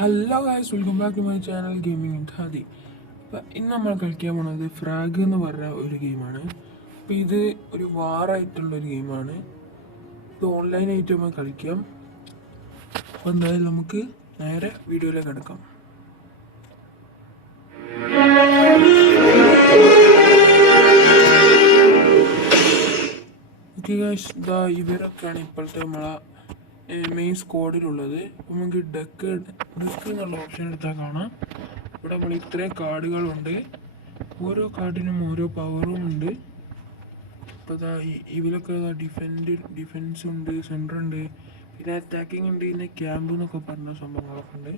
Hello guys, welcome back to my channel gaming with Hadi. അപ്പം ഇന്ന് നമ്മൾ കളിക്കാൻ പോകുന്നത് ഫ്രാഗ് എന്ന് പറഞ്ഞ ഒരു ഗെയിമാണ്. അപ്പം ഇത് ഒരു വാറായിട്ടുള്ളൊരു ഗെയിമാണ്. ഇത് ഓൺലൈനായിട്ട് നമ്മൾ കളിക്കാം. അപ്പോൾ എന്തായാലും നമുക്ക് നേരെ വീഡിയോയിലേക്ക് എടുക്കാം. ഓക്കെ ഗൈസ്, ഇവരൊക്കെയാണ് ഇപ്പോഴത്തെ നമ്മളെ മെയിൻ സ്ക്വാഡിലുള്ളത്. അപ്പം നമുക്ക് ഡെക്ക് എന്നുള്ള ഓപ്ഷൻ എടുത്താൽ കാണാം. ഇവിടെ നമ്മൾ ഇത്രയും കാർഡുകളുണ്ട്. ഓരോ കാർഡിനും ഓരോ പവറും ഉണ്ട്. അപ്പോൾ ഇതിലൊക്കെ ഡിഫെൻസ് ഉണ്ട്, സെൻറ്റർ ഉണ്ട്, പിന്നെ അറ്റാക്കിംഗ് ഉണ്ട്, പിന്നെ ക്യാമ്പ് എന്നൊക്കെ പറഞ്ഞ സംഭവങ്ങളൊക്കെ ഉണ്ട്.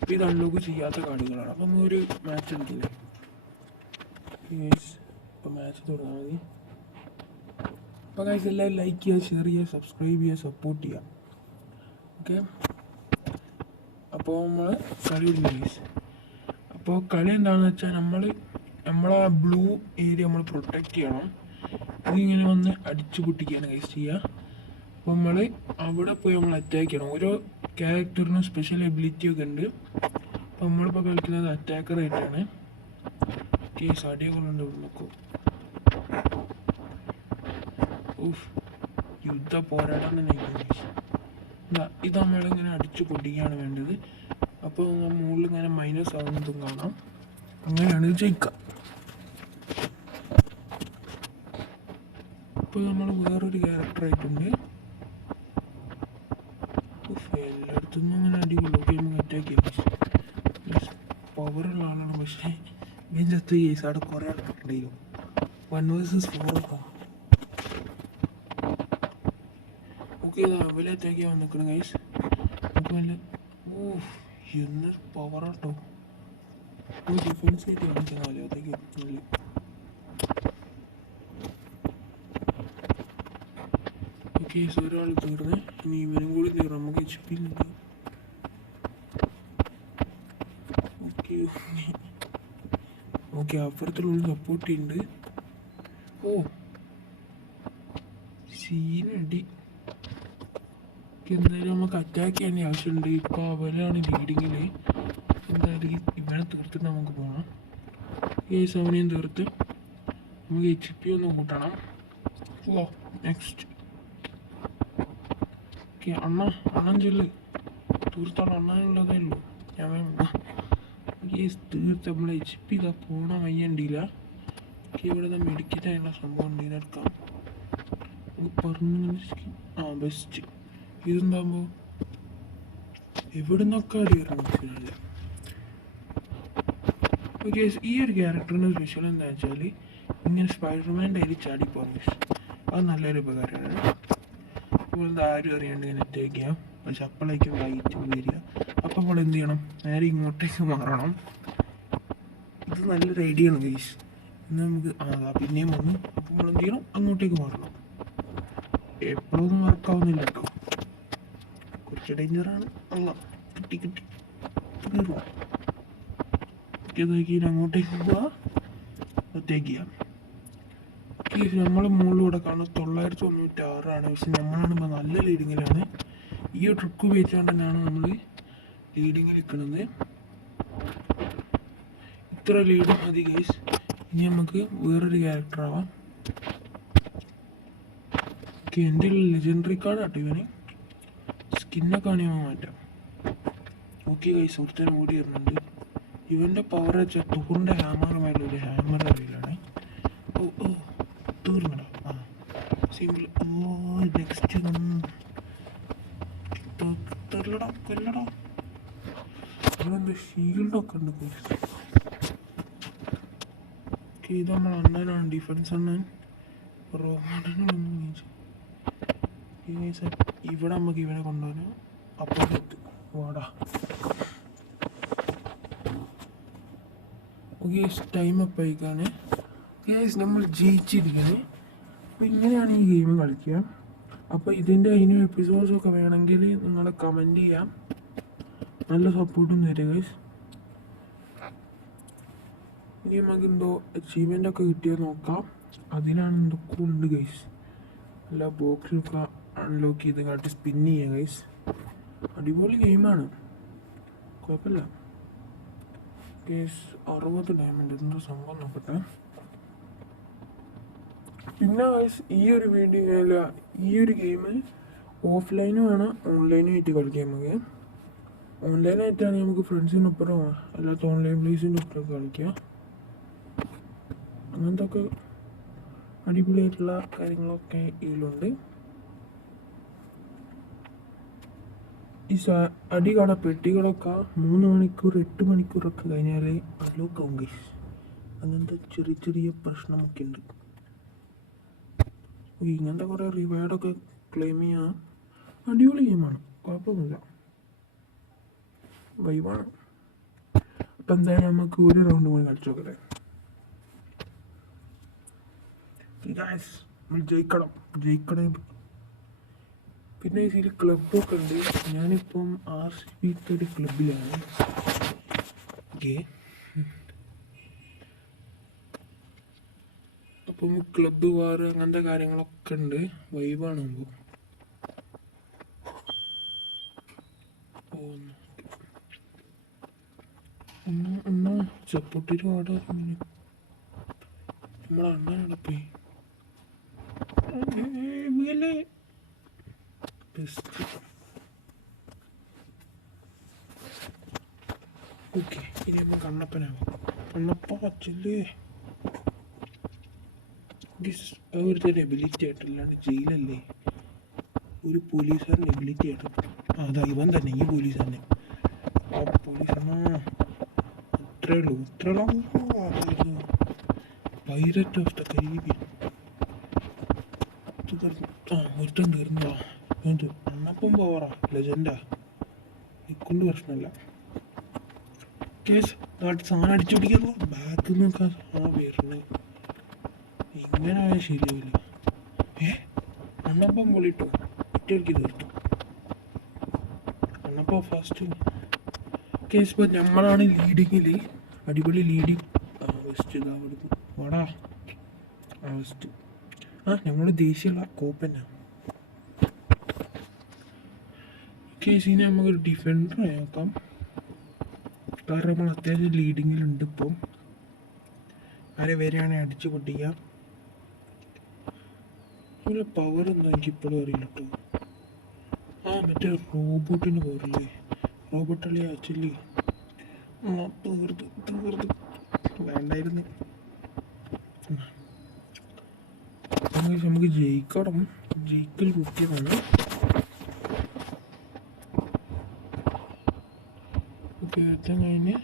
അപ്പോൾ ഇത് അൺലോക്ക് ചെയ്യാത്ത കാർഡുകളാണ്. അപ്പം ഒരു മാച്ച് എടുക്കില്ലേ. ഇപ്പോൾ മാച്ച് തുടങ്ങാൻ മതി. അപ്പോൾ ഗൈസ് എല്ലാവരും ലൈക്ക് ചെയ്യുക, ഷെയർ ചെയ്യുക, സബ്സ്ക്രൈബ് ചെയ്യുക, സപ്പോർട്ട് ചെയ്യുക. ഓക്കെ, അപ്പോൾ നമ്മൾ കളി വിടുന്നു ഗൈസ്. അപ്പോൾ കളി എന്താണെന്ന് വെച്ചാൽ നമ്മളെ ബ്ലൂ ഏരിയ നമ്മൾ പ്രൊട്ടക്റ്റ് ചെയ്യണം. ഇതിങ്ങനെ വന്ന് അടിച്ചു പൊട്ടിക്കുകയാണ് ഗൈസ് ചെയ്യുക. അപ്പോൾ നമ്മൾ അവിടെ പോയി നമ്മൾ അറ്റാക്ക് ചെയ്യണം. ഓരോ ക്യാരക്ടറിനും സ്പെഷ്യൽ എബിലിറ്റി ഒക്കെ ഉണ്ട്. അപ്പോൾ നമ്മളിപ്പോൾ കളിക്കുന്നത് അറ്റാക്കറായിട്ടാണ്. കേസ് അടികളുണ്ട്. ഇവിടെ നോക്കൂ, യുദ്ധ പോരാട്ടം തന്നെ. ഇത് നമ്മളിങ്ങനെ അടിച്ചു പൊട്ടിക്കുകയാണ് വേണ്ടത്. അപ്പോൾ മുകളിൽ ഇങ്ങനെ മൈനസ് ആവുന്നതും കാണാം. അങ്ങനെയാണ് ഇത് ജയിക്കുക. ഇപ്പോൾ നമ്മൾ വേറൊരു ക്യാരക്ടറായിട്ടുണ്ട്. എല്ലായിടത്തുനിന്നും ഇങ്ങനെ അടിക്കുള്ളൂ. ഓക്കെ, നമുക്ക് അറ്റാക്ക് ചെയ്യാം. പവറുള്ള ആളാണ്, പക്ഷേ ഞാൻ ചത്ത് കേസ് അവിടെ കുറേ ആൾക്കാരുണ്ടായിരുന്നു. 1 vs 4 ഒക്കെ. ഓക്കെ, അവലെ അറ്റാക്ക് ചെയ്യാൻ നിൽക്കണം ഗൈസ്. നമുക്ക് വല്ല എന്ന് പവറാട്ടോ. ഡിഫൻസ് ആയിട്ട് കാണിച്ചാൽ മതി. അതൊക്കെ നല്ല. ഓക്കെ, ഒരാൾ തീർന്ന്, ഇനി ഇവനും കൂടി തീർന്നു. നമുക്ക് HP ഉണ്ട്. ഓക്കെ, അപ്പുറത്തുള്ള സപ്പോർട്ട് ഉണ്ട്. സീനടി. എന്തായാലും നമുക്ക് അറ്റാക്ക് ചെയ്യാൻ ആവശ്യമുണ്ട്. ഇപ്പോൾ അവരാണ് ലീഡിങ്ങിൽ. എന്തായാലും ഇവനെ തീർത്തിട്ട് നമുക്ക് പോകണം. ഈ സമയം തീർത്ത് നമുക്ക് HP ഒന്ന് കൂട്ടണം. നെക്സ്റ്റ്. ഓക്കെ, അണ്ണൻ ചെല്ല്. തീർത്താണ്, അണ്ണനുള്ളതേ ഉള്ളൂ. ഞാൻ തീർത്ത് നമ്മൾ HP ഇതാ പോണ വയ്യണ്ടില്ല. ഇവിടെ മെഡിക്കറ്റായുള്ള സംഭവം ഉണ്ട്. ഇതെടുക്കാം. പറഞ്ഞു ബെസ്റ്റ്. ഇതെന്താകുമ്പോൾ എവിടെ നിന്നൊക്കെ അടി വരണം മനസ്സിലായില്ല. ഓക്കെ, ഈ ഒരു ക്യാരക്ടറിന് സ്പെഷ്യൽ എന്താ വെച്ചാൽ ഇങ്ങനെ സ്പൈഡർമാൻ്റെ അതിൽ ചാടിപ്പോകും. അത് നല്ലൊരു ഉപകാരമാണ്. ഇപ്പോൾ ആരും അറിയാണ്ട് ഇങ്ങനെ അറ്റാക്ക് ചെയ്യാം. പക്ഷെ അപ്പോഴേക്കും ലൈറ്റ് വരിക. അപ്പോൾ നമ്മൾ എന്ത് ചെയ്യണം? നേരെ ഇങ്ങോട്ടേക്ക് മാറണം. ഇത് നല്ലൊരു ഐഡിയ ആണ് ഗൈസ്. ഇന്ന് നമുക്ക് പിന്നെയും വന്നു. അപ്പോൾ നമ്മൾ എന്ത് ചെയ്യണം? അങ്ങോട്ടേക്ക് മാറണം. എപ്പോഴൊന്നും വർക്കാവുന്നില്ല കേട്ടോ. കുറച്ച് ഡേഞ്ചറാണ്. കിട്ടി കയറുക. അങ്ങോട്ടേക്ക് പോവുക, അറ്റാക്ക് ചെയ്യാം. നമ്മൾ മുകളിലൂടെ കാണുന്നത് 996. പക്ഷെ നമ്മളാണ് ഇപ്പോൾ നല്ല ലീഡിങ്ങിലാണ്. ഈ ഒരു ട്രിക്ക് ഉപയോഗിച്ചുകൊണ്ട് തന്നെയാണ് നമ്മൾ ലീഡിങ്ങിൽ നിൽക്കുന്നത്. ഇത്ര ലീഡ് മതി ഗൈസ്. ഇനി നമുക്ക് വേറൊരു ക്യാരക്ടർ ആവാം. ഓക്കെ, എൻ്റെ ലെജൻഡറി കാർഡ് ആട്ടോ ഇവന്. സ്കിന്നൊക്കെ ആണെങ്കിൽ മാറ്റാം. ഓക്കെ ഗൈസ്, ഒരുത്തൻ ഓടി വരുന്നുണ്ട്. ഇവൻ്റെ പവർ വെച്ചാൽ തൂറിൻ്റെ ഹാമറുമായിട്ടുള്ള ഒരു ഹാമർ അറിയില്ലാണ്. തീർന്നടാ. സിമ്പിൾ. നെക്സ്റ്റ് കൊല്ലടാ. ഇവനെന്താ ഷീൽഡൊക്കെ ഉണ്ട്. ഓക്കെ, ഇത് നമ്മൾ അണ്ണനാണ്, ഡിഫൻസ് അണ്ണൻ. റോമാനൊന്നും ഇവിടെ നമുക്ക് ഇവനെ കൊണ്ടുപോകാൻ അപ്പുറത്ത് വാടാ. ഓക്കെ, ടൈം അപ്പ് ആയിക്കാണ്. നമ്മൾ ജയിച്ചിരിക്കുന്നത്. അപ്പോൾ ഇങ്ങനെയാണ് ഈ ഗെയിം കളിക്കുക. അപ്പോൾ ഇതിൻ്റെ അതിന് എപ്പിസോഡ്സൊക്കെ വേണമെങ്കിൽ നിങ്ങൾ കമൻറ്റ് ചെയ്യാം. നല്ല സപ്പോർട്ടും തരിക ഗൈസ്. ഇനി നമുക്ക് എന്തോ അച്ചീവ്മെൻ്റൊക്കെ കിട്ടിയാൽ നോക്കാം. അതിനാണ് എന്തൊക്കെ ഉണ്ട് ഗൈസ്. എല്ലാ ബോക്സൊക്കെ അൺലോക്ക് ചെയ്ത് കാട്ടി സ്പിൻ ചെയ്യുക ഗൈസ്. അടിപൊളി ഗെയിമാണ്. കുഴപ്പമില്ല. കേസ് 60 ഡയമണ്ട് എന്തോ സംഭവം നോക്കട്ടെ. പിന്നെ ഗൈസ് ഈ ഒരു വീഡിയോയിൽ ഈ ഒരു ഗെയിം ഓഫ്ലൈനും ആണ് ഓൺലൈനും ആയിട്ട് കളിക്കാം. നമുക്ക് ഓൺലൈനായിട്ടാണ് നമുക്ക് ഫ്രണ്ട്സിനൊപ്പരം അല്ലാത്ത ഓൺലൈൻ പ്ലേസിൻ്റെ ഒപ്പം കളിക്കാം. അങ്ങനത്തെ ഒക്കെ അടിപൊളിയായിട്ടുള്ള കാര്യങ്ങളൊക്കെ ഇതിലുണ്ട്. ഈ അടികട പെട്ടികളൊക്കെ 3 മണിക്കൂർ 8 മണിക്കൂറൊക്കെ കഴിഞ്ഞാൽ അലോക്കാവും ഗൈസ്. അങ്ങനത്തെ ചെറിയ ചെറിയ പ്രശ്നമൊക്കെ ഉണ്ട്. ഇങ്ങനത്തെ കുറേ റിവാർഡൊക്കെ ക്ലെയിം ചെയ്യാൻ അടിപൊളി ഗെയിമാണ്, കുഴപ്പമൊന്നുമില്ല, വൈവാണ്. അപ്പം എന്തായാലും നമുക്ക് ഒരു റൗണ്ട് കൂടി കളിച്ചു നോക്കട്ടെ. ജയിക്കണം. പിന്നെ ഇതിൽ ക്ലബ്ബൊക്കെ ഉണ്ട്. ഞാനിപ്പം RCB ഒരു ക്ലബിലാണ്. ഓക്കെ, അപ്പം ക്ലബ്ബ് വാർ അങ്ങനത്തെ കാര്യങ്ങളൊക്കെ ഉണ്ട്, വൈബാണ്. എന്നാ സപ്പോർട്ടിട്ട് പാടാ നമ്മളെ അണ്ണനാണ് പോയി. ഓക്കെ, ഇനി നമ്മൾ കണ്ണപ്പനാവാം. കണ്ണപ്പ ചെല്ലേ അവരുടെ എബിലിറ്റി ആയിട്ടല്ലാണ്ട് ജയിലല്ലേ, ഒരു പോലീസുകാരൻ്റെ എബിലിറ്റി ആയിട്ട്. അതാ ഇവൻ തന്നെ, ഈ പോലീസുകാരനെ. ആ പോലീസാണ് ഇത്രേ ഉള്ളൂ. Pirate of the Caribbean. ഒരുത്തം തീർന്നതാ. എന്ത് അണ്ണപ്പം പവറാ, ലെജൻഡാ, ഇക്കൊണ്ട് പ്രശ്നമല്ല. കേസ് സാധനം അടിച്ചു പിടിക്കാമല്ലോ. ബാക്കിൽ നിന്നൊക്കെ സാധനം വരണേ, ഇങ്ങനെ ആയാൽ ശരിയാവില്ല. അണ്ണപ്പം പൊളിട്ടോ, ഒറ്റയ്ക്ക് തീർത്തു അണ്ണപ്പം ഫസ്റ്റ്. കേസ് ഇപ്പോൾ നമ്മളാണ് ലീഡിങ്ങിൽ, അടിപൊളി ലീഡിങ്. വെസ്റ്റ് അവിടുന്ന് വാടാ, വെസ്റ്റ്. ഞങ്ങൾ ദേശീയമുള്ള കോപ്പന്ന. കേസിനെ നമുക്ക് ഡിഫൻഡർ ആക്കാം, കാരണം നമ്മൾ അത്യാവശ്യം ലീഡിങ്ങിലുണ്ട്. ഇപ്പം ആരെ വരെയാണെങ്കിൽ അടിച്ചു പൊട്ടിക്കാം. അതുപോലെ പവറൊന്നും എനിക്കിപ്പോഴും അറിയില്ല കേട്ടോ. മറ്റേ റോബോട്ടിന് പവറില്ലേ, റോബോട്ടല്ലേ ആക്ച്വലി തീർത്ത് വേണ്ടായിരുന്നു. നമുക്ക് ജയിക്കൽ കുട്ടിയതാണ്. ഓക്കെ, അടുത്തും കഴിഞ്ഞ്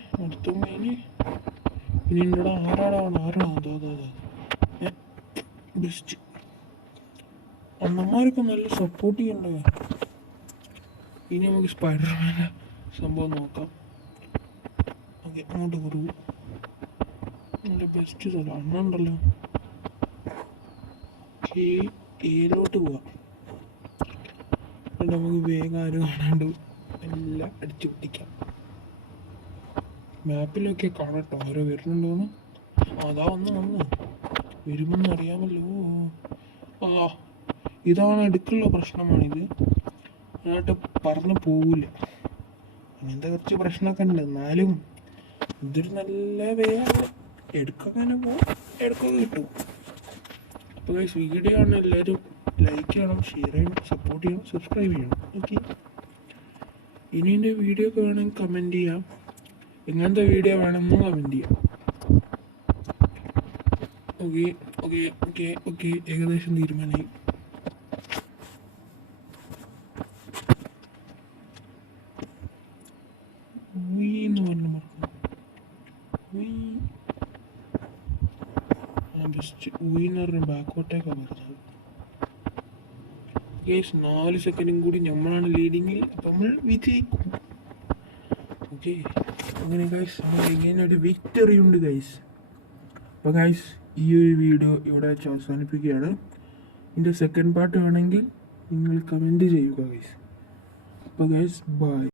ഇനി ഉണ്ടോ ആരാടാ ബെസ്റ്റ്. അണ്ണന്മാരൊക്കെ നല്ല സപ്പോർട്ട് ചെയ്യണ്ടേ. ഇനി നമുക്ക് സ്പൈഡർമാൻ്റെ സംഭവം നോക്കാം. ഓക്കെ, അങ്ങോട്ട് കുറവ് നല്ല ബെസ്റ്റ് സ്ഥലം അണ്ണ ഉണ്ടല്ലോ. ഏലോട്ട് പോവാം. നമുക്ക് വേഗം ആരും കാണാണ്ട് എല്ലാം അടിച്ചു പിടിക്കാം. മാപ്പിലൊക്കെ കാണട്ടോ ആരോ വരുന്നുണ്ടോന്ന്. അതാ വന്ന് വരുമെന്ന് അറിയാമല്ലോ. ഇതാണ് എടുക്കുള്ള പ്രശ്നമാണിത്. അതിനായിട്ട് പറഞ്ഞു പോവില്ല. അങ്ങനത്തെ കുറച്ച് പ്രശ്നമൊക്കെ ഉണ്ട്. എന്നാലും ഇതൊരു നല്ല വേഗം എടുക്കങ്ങനെ പോവും, എടുക്കൊക്കെ കിട്ടും. അപ്പോൾ വീഡിയോ കാണുന്ന എല്ലാവരും ലൈക്ക് ചെയ്യണം, ഷെയർ ചെയ്യണം, സപ്പോർട്ട് ചെയ്യണം, സബ്സ്ക്രൈബ് ചെയ്യണം. ഓക്കെ, ഇനി എൻ്റെ വീഡിയോ ഒക്കെ വേണമെങ്കിൽ കമൻറ്റ് ചെയ്യാം. എങ്ങനത്തെ വീഡിയോ വേണമെന്ന് കമൻറ്റ് ചെയ്യാം. ഓക്കെ, ഏകദേശം തീരുമാനമായി. എന്ന് പറഞ്ഞു ബെസ്റ്റ് എന്ന് പറഞ്ഞ ബാക്കോട്ടേക്കാണ് പറഞ്ഞത്. ഗൈസ് 4 സെക്കൻഡും കൂടി നമ്മളാണ് ലീഡിങ്ങിൽ, അപ്പം നമ്മൾ വിജയിക്കും. ഓക്കെ, അങ്ങനെ ഗൈസ് നമ്മൾ ഇങ്ങനെ ഒരു വിക്ടറി ഉണ്ട് ഗൈസ്. അപ്പോൾ ഗൈസ് ഈ ഒരു വീഡിയോ ഇവിടെ വെച്ച് അവസാനിപ്പിക്കുകയാണ്. ഇതിൻ്റെ സെക്കൻഡ് പാർട്ട് വേണമെങ്കിൽ നിങ്ങൾ കമൻറ്റ് ചെയ്യുക ഗൈസ്. അപ്പോൾ ഗൈസ് ബൈ.